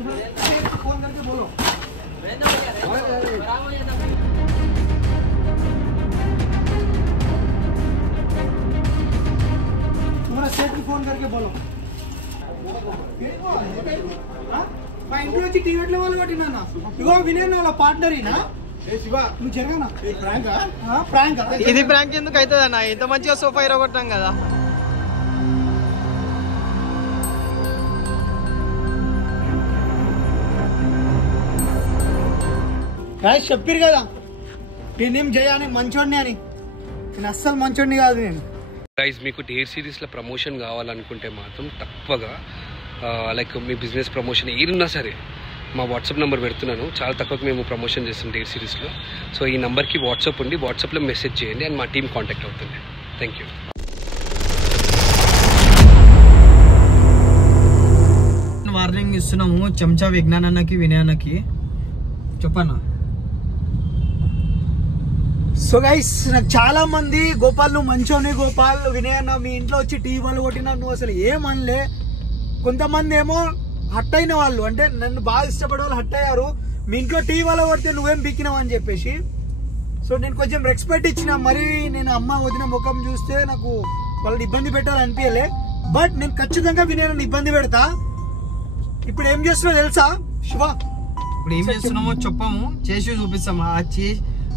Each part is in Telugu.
फोन करके बोलो। तुम्हारा सेठ को फोन करके बोलो। మా ఇంట్లో వచ్చి టీవీ ఎట్లా వాళ్ళు కొట్టినా ఇగో వినయ్ వాళ్ళ పార్ట్నర్ ఈనా నువ్వు జరగనా ప్రాంక్ ఇది ప్రాంక్ ఎందుకు అవుతుంది అన్న ఇంత మంచిగా సోఫా ఇరగొట్టాం కదా గాయస్ చెప్పారు కదా నేనేం చేయాలి మంచోడిని అని నేను అస్సలు మంచోడిని కాదు నేను గైస్ మీకు డేర్ సిరీస్లో ప్రమోషన్ కావాలనుకుంటే మాత్రం తక్కువగా లైక్ మీ బిజినెస్ ప్రమోషన్ ఏదున్నా సరే మా వాట్సాప్ నెంబర్ పెడుతున్నాను చాలా తక్కువగా మేము ప్రమోషన్ చేస్తాం డేర్ సిరీస్లో సో ఈ నెంబర్కి వాట్సాప్ ఉండి వాట్సాప్లో మెసేజ్ చేయండి అండ్ మా టీం కాంటాక్ట్ అవుతుంది థ్యాంక్ యూ వార్నింగ్ ఇస్తున్నాము చెంచా విజ్ఞాన్ అన్నకి వినయ్ అన్నకి చెప్పన్నా సో గైస్ నాకు చాలా మంది గోపాల్ నువ్వు మంచోని గోపాల్ వినయ్ అన్న మీ ఇంట్లో వచ్చి టీవీ వాళ్ళు కొట్టినా నువ్వు అసలు ఏమనలే కొంతమంది ఏమో హట్ అయిన వాళ్ళు అంటే నన్ను బాగా ఇష్టపడే వాళ్ళు హట్ అయ్యారు మీ ఇంట్లో టీవీ వాళ్ళు కొడితే నువ్వేం బిక్కినావు అని చెప్పేసి సో నేను కొంచెం రెస్పెక్ట్ ఇచ్చిన మరి నేను అమ్మ వదిన ముఖం చూస్తే నాకు వాళ్ళని ఇబ్బంది పెట్టాలనిపించలే బట్ నేను ఖచ్చితంగా వినయ్ నన్ను ఇబ్బంది పెడతా ఇప్పుడు ఏం చేస్తున్నావు తెలుసా శివ ఇప్పుడు ఏం చేస్తున్నామో చెప్పాము చేసి చూపిస్తాము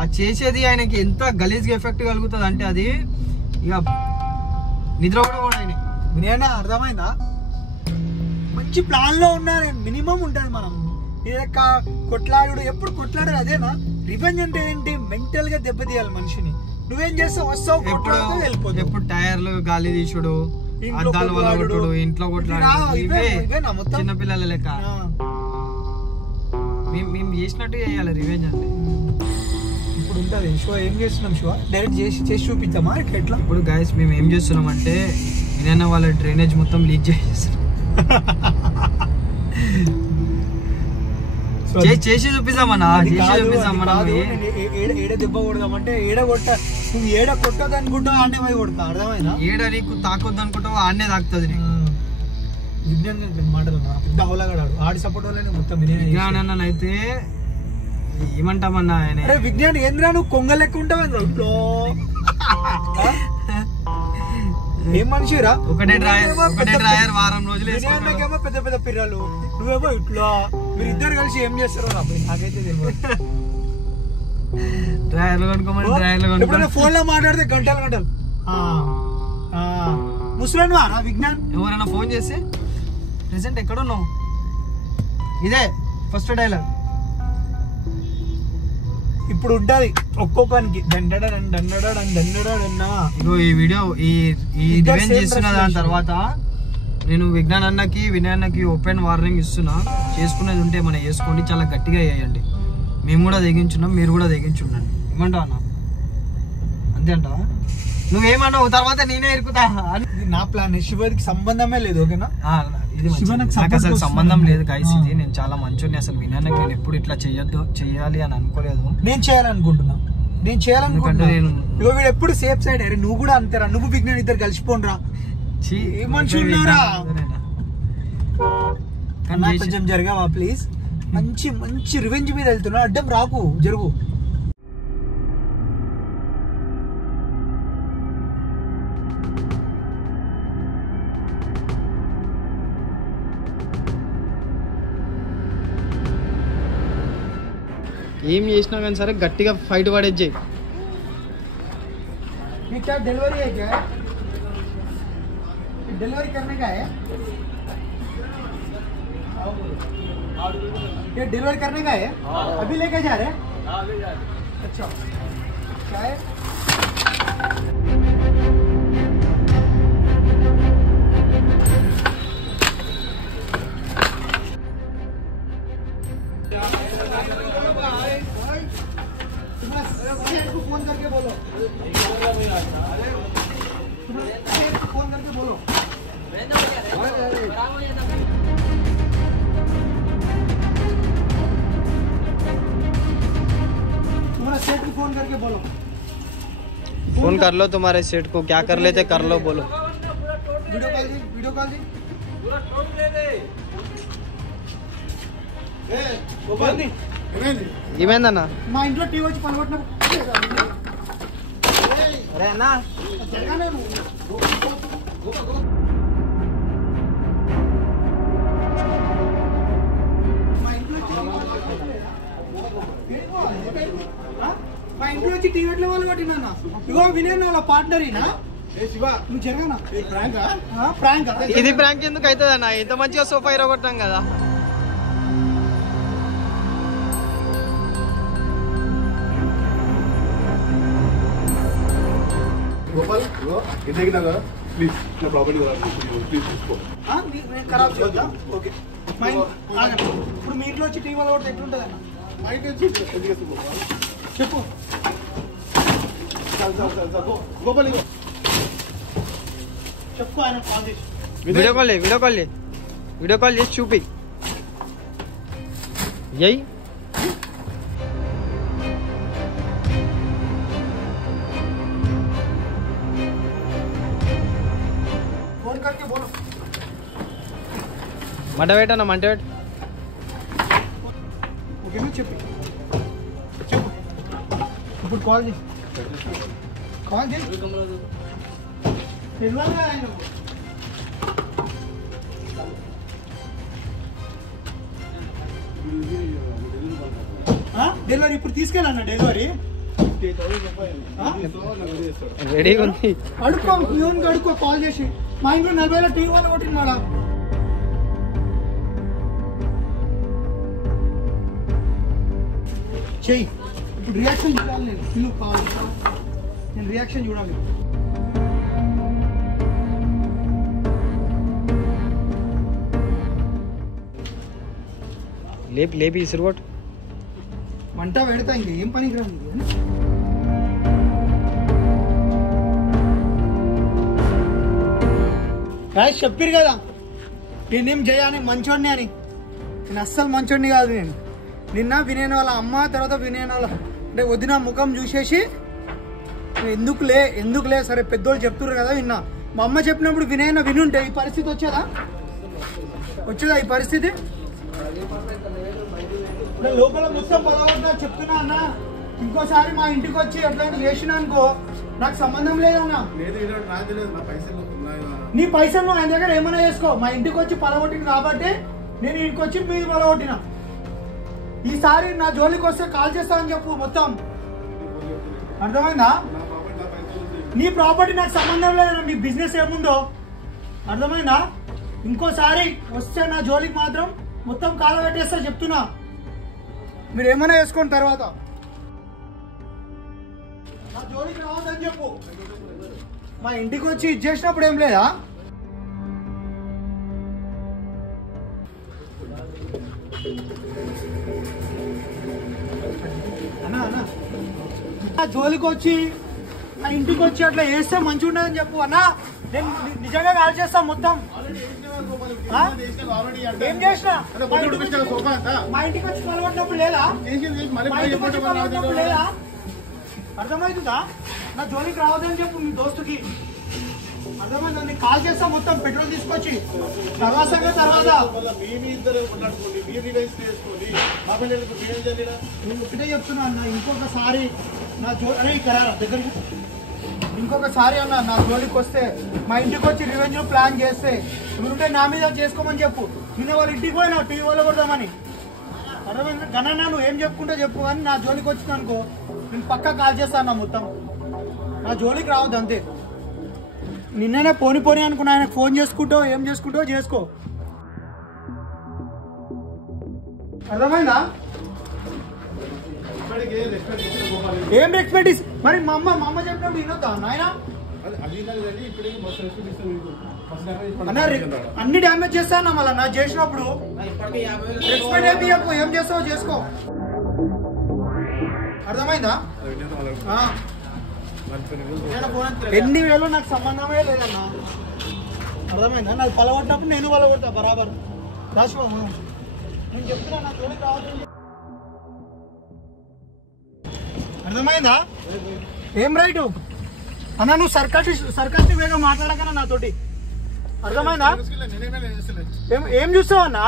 ఆ చేసేది ఆయనకి ఎంత గలీజ్గా ఎఫెక్ట్ కలుగుతుంది అంటే అది ఇక నిద్ర కూడా ఆయన వినయ్ అర్థమైందా మంచి ప్లాన్ లో ఉన్నా మినిమం ఉంటుంది మనం ఇదొక కొట్లాడు ఎప్పుడు కొట్లాడారు అదేనా రివెంజ్ అంటే ఏంటి మెంటల్ గా దెబ్బతీయాలి మనిషిని నువ్వేం చేస్తావు వస్తావు కొట్లాడుతూ వెళ్ళిపోతావు ఎప్పుడు టైర్లు గాలి తీసుడు అద్దాల వల్ల కొట్టుడు ఇంట్లో కొట్లాడు చిన్నపిల్లల లెక్క మేము చేసినట్టు చేయాలి రివెంజ్ అంటే ఇప్పుడు ఉంటుంది షో ఏం చేస్తున్నాం షో డైరెక్ట్ చేసి చూపిద్దామా ఎట్లా ఇప్పుడు గైస్ మేము ఏం చేస్తున్నాం అంటే వినయ్ వాళ్ళ డ్రైనేజ్ మొత్తం లీక్ చేసేస్తాం చేసి చూపిస్తామన్నా ఏడ దెబ్బ కొడదామంటే ఏడ కొట్ట నువ్వు ఏడ కొట్టదు అనుకుంటావు ఆడనే పోయి కొడతా అర్థమైనా ఏడ నీకు తాకొద్దు అనుకుంటావు ఆడనే తాకుతుంది విజ్ఞాన్ మాటలు పెద్ద హోలాగాడు ఆడి సపోర్ట్ వల్లనే మొత్తం విజ్ఞాన్ అయితే ఏమంటామన్నా ఆయన విజ్ఞాన్ ఏంద్రా నువ్వు కొంగ లెక్క ఉంటావు ఇంట్లో ఏం మనిషిరా ఒకటే డ్రాయర్ వారం రోజులు వినయాకేమో పెద్ద పెద్ద పిర్రలు నువ్వేమో ఇట్లా మీరు ఇద్దరు కలిసి ఏం చేస్తారో నాకైతే తెలియదు డ్రాయర్లు కొనుక్కోమని ఫోన్ లో మాట్లాడితే గంటలు ముసలాన్ వారా విజ్ఞాన్ ఎవరైనా ఫోన్ చేసి ప్రెసెంట్ ఎక్కడున్నావు ఇదే ఫస్ట్ డైలాగ్ ఇప్పుడు ఉంటది ఒక్కొక్కరికి ఈ వీడియో ఈ డివైన్ చేస్తున్న దాని తర్వాత నేను విజ్ఞాన్ అన్నకి వినయ్ అన్నకి ఓపెన్ వార్నింగ్ ఇస్తున్నా చేసుకునేది ఉంటే మనం వేసుకోండి చాలా గట్టిగా వేయండి మేము కూడా తెగించున్నాం మీరు కూడా తెగించుండండి ఏమంటావు అన్న అంతే అంటావా నువ్వేమన్నావు తర్వాత నేనే ఇరుకుతా నా ప్లాన్ శివకి సంబంధమే లేదు ఓకేనా నాకు అసలు సంబంధం లేదు గైస్ ఇది నేను చాలా మంచోని అసలు వినయ్ నేను ఎప్పుడు ఇట్లా చెయ్యాలి అని అనుకోలేదు నేను చేయాలనుకుంటున్నా వీడు ఎప్పుడు సేఫ్ సైడ్ అరే నువ్వు కూడా అంతేరా నువ్వు విజ్ఞాన్ ఇద్దరు కలిసిపోనరా మనిషి ఉన్నారా కొంచెం జరగావా ప్లీజ్ మంచి మంచి రివెంజ్ మీద వెళ్తున్నా అడ్డం రాకు జరుగు ఏం చేసినా కానీ సరే గట్టిగా ఫైట్ పడేది చేయి डिलीवरी है क्या डिलीवरी करने का है ये डिलीवरी करने का है अभी लेके जा रहे हैं अच्छा क्या है फोन करके बोलो फोन करके बोलो तुम्हारा सेठ को फोन करके बोलो फोन कर लो तुम्हारे सेठ को क्या कर लेते कर लो बोलो वीडियो कॉल दी ఏమైందన్న? మా ఇంట్లో టీవీ వచ్చి పలగొట్టిన అరే అన్న మా ఇంట్లో వచ్చి టీవీ ఎట్లా వాళ్ళు కొట్టినా ఇగో వినయ్ వాళ్ళ పార్ట్నరీనా నువ్వు జరగనా ప్రాంక్ ఇది ప్రాంక్ ఎందుకు అవుతుంది అన్న? ఇంత మంచిగా సోఫా ఇరగొట్టాం కదా. గోపాల్ ఇంటికి కదా ప్లీజ్ నా ప్రాపర్టీ ప్లీజ్ తీసుకో. నేను ఖరాబ్ చేయొద్దా? ఓకే ఇప్పుడు మీ ఇంట్లో వచ్చి టీవీ వాళ్ళు కొడితే ఎట్లుంటుంది అన్న? మా ఇంటి వచ్చి ఎందుకు వేస్తుంది గోపాల్? చెప్పు. గోపాల్ ఇగో చెప్పు ఆయన కాల్ చేసి వీడియో కాల్ చేసి చూపి. యై ఫోన్ కడికి బోలో. మంట పెట్టన్న, మంట పెట్ట. ఓకే నువ్వు చెప్పు ఇప్పుడు కాల్ చేసి తెలియాలి ఆయన. డెలివరీ ఇప్పుడు తీసుకెళ్ళన్న డెలివరీ రెడీగా ఉంది. అడుక్కో యూన్కి అడుక్కో కాల్ చేసి. మా ఇంట్లో 40,000 టీవీ వాళ్ళు కొట్టింది మేడం. చెయ్యి ఇప్పుడు రియాక్షన్ చూడాలి. నేను కావాలి, నేను రియాక్షన్ చూడాలి. లేపి ఇసురుగొట్టు. మంట పెడతా ఇంకేం పనికి రాదు. గాయస్ చెప్పారు కదా నేనేం చేయాలి మంచోడిని అని. నేను అస్సలు మంచోడిని కాదు. నేను నిన్న వినయ్ వాళ్ళ అమ్మ తర్వాత వినయ్ వాళ్ళ అంటే వదిన ముఖం చూసేసి ఎందుకులే సరే పెద్దోళ్ళు చెప్తున్నారు కదా విన్నా. మా అమ్మ చెప్పినప్పుడు వినయ్ వినుంటే ఈ పరిస్థితి వచ్చేదా ఈ పరిస్థితి? లోపల మొత్తం పదవద్దా చెప్తున్నా అన్న. ఇంకోసారి మా ఇంటికి వచ్చి ఎట్లయినా చేసినా అనుకో నాకు సంబంధం లేదన్నా. నీ పైసలు ఆయన దగ్గర ఏమైనా చేసుకో. మా ఇంటికి వచ్చి పలగొట్టింది కాబట్టి నేను ఇంటికి వచ్చి మీరు పలగొట్టిన. ఈసారి నా జోలికి వస్తే కాల్ చేస్తానని చెప్పు మొత్తం. అర్థమైందా? నీ ప్రాపర్టీ నాకు సంబంధం లేదన్నా. మీ బిజినెస్ ఏముందో అర్థమైందా? ఇంకోసారి వస్తే నా జోలికి మాత్రం మొత్తం కాల పెట్టేస్తా చెప్తున్నా. మీరు ఏమైనా వేసుకోండి తర్వాత. నా జోలికి రావద్దని చెప్పు. మా ఇంటికి వచ్చి ఇది చేసినప్పుడు ఏం లేదా? అన్నా నా జోలికి వచ్చి నా ఇంటికి వచ్చి అట్లా వేస్తే మంచిగా ఉండదని చెప్పు అన్నా. నేను నిజంగా కాల్ చేస్తా మొత్తం. ఏం చేసినా మా ఇంటికి వచ్చి పలగొట్టినప్పుడు లేదా? లేదా? అర్థమవుతుందా? నా జోలికి రావద్దని చెప్పు మీ దోస్తుకి. అర్థమైందా? నీకు కాల్ చేస్తా మొత్తం పెట్రోల్ తీసుకొచ్చి తర్వాత నేను ఒకటే చెప్తున్నా అన్న. ఇంకొకసారి నా దగ్గరికి ఇంకొకసారి అన్న నా జోలికి వస్తే మా ఇంటికి వచ్చి రివెన్యూ ప్లాన్ చేస్తే నువ్వుంటే నా మీద చేసుకోమని చెప్పు. నిన్న వాళ్ళ ఇంటికి పోయినా టీవీ వాళ్ళు కొడదామని. అర్థమైందా? గణన్న నువ్వు ఏం చెప్పుకుంటే చెప్పు అని నా జోలికి వచ్చింది అనుకో నేను పక్కా కాల్ చేస్తాను. మొత్తం నా జోలికి రావద్దు అంతే. నిన్ననే పోని అనుకున్నా. ఆయనకు ఫోన్ చేసుకుంటో ఏం చేసుకుంటో చేసుకో. అర్థమైందా? ఏం రెస్పెక్ట్ మరి మా అమ్మ చెప్పినప్పుడు వినొద్దా నాయన? అన్ని డ్యామేజ్ చేస్తాను మళ్ళీ నా చేసినప్పుడు. రెస్పెక్ట్ అయితే చెప్పు. ఏం చేస్తావో చేసుకో. అర్థమైందా? ఎన్ని వేలు నాకు సంబంధమే లేదన్నా. అర్థమైందా? నాకు పలగొట్టినప్పుడు నేను పలగొడతా బరాబర్. దాచిపోము నేను చెప్తున్నా నా జోలికి రావద్దు. అర్థమైందా? ఏం రైటు అన్నా? నువ్వు సర్కాస్టిక్ వేగా మాట్లాడకన్నా నాతోటి. అర్థమైందా? ఏం చూస్తావు అన్నా?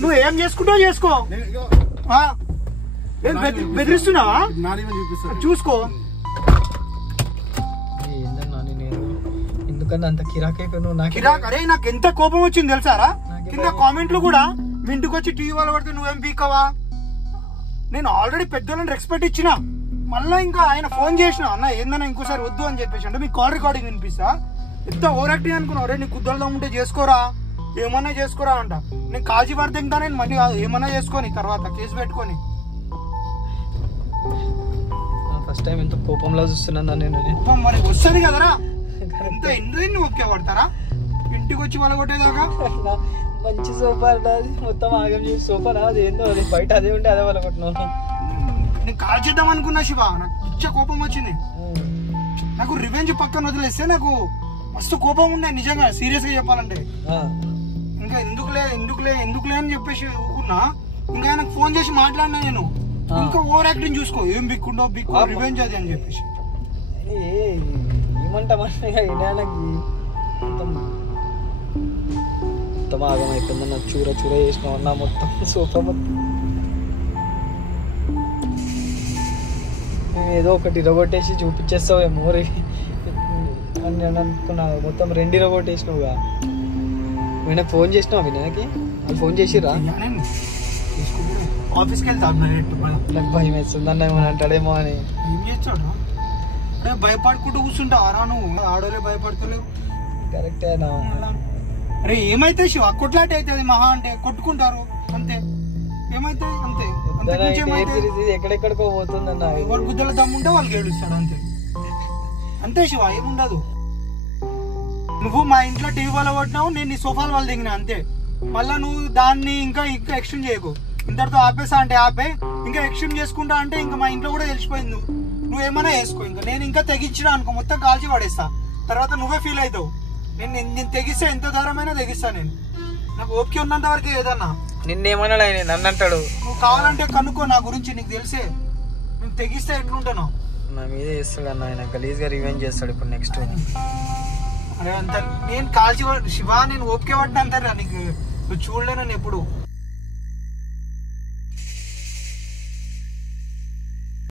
నువ్వు ఏం చేసుకుంటావు చేసుకో. బెదిరిస్తున్నావా? చూసుకో. ఎందుకన్నా అంత కిరాక్ అయిపోయినావు? నాకు కిరాక్. అరే నాకు ఎంత కోపం వచ్చింది తెలుసారా? కింద కామెంట్లు కూడా మీ ఇంటికి వచ్చి టీవీ వాళ్ళు పడితే నువ్వేం పీకవా? నేను ఆల్రెడీ పెద్దోళ్ళని రెస్పెక్ట్ ఇచ్చిన. మళ్ళీ ఇంకా ఆయన ఫోన్ చేసిన, అన్న ఏందన్నా ఇంకోసారి వద్దు అని చెప్పేసి. అంటే మీకు కాల్ రికార్డింగ్ వినిపిస్తా. ఎంత ఓవర్ యాక్టింగ్ అనుకున్నావు? రే నీ కుద్దలతో ఉంటే చేసుకోరా, ఏమన్నా చేసుకోరా అంట. నేను కాజీ పడితే ఇంకా నేను మళ్ళీ ఏమన్నా చేసుకొని తర్వాత కేసు పెట్టుకొని. ఫస్ట్ టైం ఎంత కోపంలో చూస్తున్నాను నేను. మరి వస్తుంది కదరా, ఎంత ఎందుకు ఒకే పడతారా ఇంటికి వచ్చి వాళ్ళ కొట్టేదాకా? మంచి సోఫా మొత్తం ఆగం చేసి సోఫా అది ఏందో అది బయట అదే ఉంటే అదే వాళ్ళ కొట్టినాను. నేను కాల్ చేద్దాం అనుకున్నా శివ, నాకు పిచ్చ కోపం వచ్చింది. నాకు రివెంజ్ పక్కన వదిలేస్తే నాకు మస్తు కోపం ఉండే నిజంగా, సీరియస్ గా చెప్పాలంటే. ఇంకా ఎందుకులే అని చెప్పేసి ఊరుకున్నా. ఇంకా ఆయనకు ఫోన్ చేసి మాట్లాడినా నేను, ఇంకా ఓవర్ యాక్టింగ్ చూసుకో, ఏం బిక్కుండో బిక్కు రివెంజ్ అది అని చెప్పేసి. ఏమంటామన్నా మొత్తం ఆగం అయిపోయిందన్న. చూర చేసినావు అన్న మొత్తం సోఫా మొత్తం. ఏదో ఒకటి ఇరగొట్టేసి చూపించేస్తావేమో అని నేను అనుకున్నా. మొత్తం 2 ఇరగొట్టేసినావుగా. నేను ఫోన్ చేసినావు వినయకి? వాళ్ళు ఫోన్ చేసిరా? ఆఫీస్కి వెళ్తాను నాకు భయం వేస్తుంది అన్న, ఏమని అంటాడేమో అని. ఏం చేస్తాడు? అరే భయపడుకుంటూ కూర్చుంటావా నువ్వు? ఆడోలే భయపడుతులేవు. కరెక్టేనా? అరే ఏమైతే శివ, కొట్లాట అవుతుంది మహా అంటే, కొట్టుకుంటారు అంతే. ఏమైతే అంతే. ఎక్కడెక్కడికో పోతుందన్న. ఎవరు గుద్దల దమ్ముంటే వాళ్ళకి ఏడుస్తాడు అంతే. అంతే శివ, ఏముండదు. నువ్వు మా ఇంట్లో టీవీ వాళ్ళు కొట్టినావు, నేను నీ సోఫాలు వాళ్ళు దిగినా అంతే. మళ్ళా నువ్వు దాన్ని ఇంకా ఎక్స్టెండ్ చేయకు. ఇంతటితో ఆపేసా అంటే ఆపే, ఇంకా ఎక్స్టెండ్ చేసుకుంటా అంటే ఇంకా మా ఇంట్లో కూడా తెలిసిపోయింది. నువ్వేమైనా వేసుకో. ఇంకా నేను ఇంకా తెగించినా అనుకో, మొత్తం కాల్చి పడేస్తా. తర్వాత నువ్వే ఫీల్ అవుతావు. నేను తెగిస్తా, ఎంత దూరమైనా తెగిస్తా. నేను నాకు ఓపిక ఉన్నంత వరకు ఏదన్నా. నిన్నేమన్నాడు ఆయన? నన్ను అంటాడు. నువ్వు కావాలంటే కనుక్కో, నా గురించి నీకు తెలిసే. నేను తెగిస్తే ఎట్లుంటాను? నా మీద చేస్తాడు అన్న ఆయన, గలీజ్ గా రివెంజ్ చేస్తాడు ఇప్పుడు నెక్స్ట్. అరే అంత నేను కాల్చి శివ, నేను ఓపిక పట్టిన అంటారా నీకు? నువ్వు చూడలే నన్ను ఎప్పుడు.